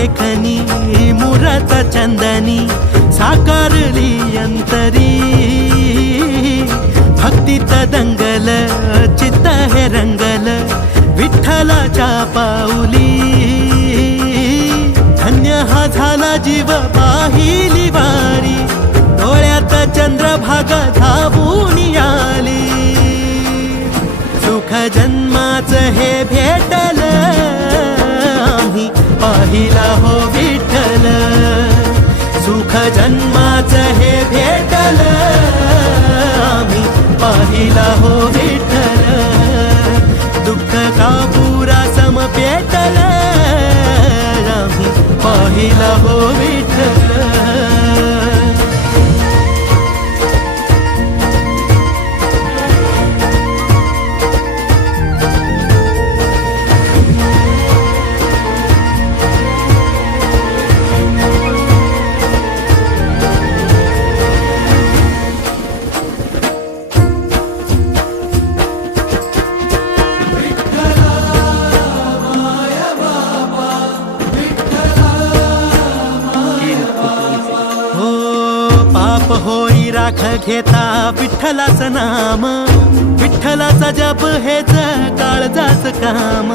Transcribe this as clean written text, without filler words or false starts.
देखणी मुरत चंदनी साकारली अंतरी भक्तीत दंगल चित्त हे रंगल विठ्ठलाच्या पाऊली धन्य हा झाला जीव पाहिली वारी डोळ्यात चंद्रभागा धावून आली सुख जन्माचं हे भेटल आम्ही पाहिला हो विठ्ठल सुख जन्माचं हे भेटल आम्ही पाहिला हो विठ्ठल दुःख का पुरा सम पेटल आम्ही पाहिला हो विठ्ठल पाप होई राख घेता विठ्ठलाचं नाम विठ्ठलाचा जप हेच काळजाचं काम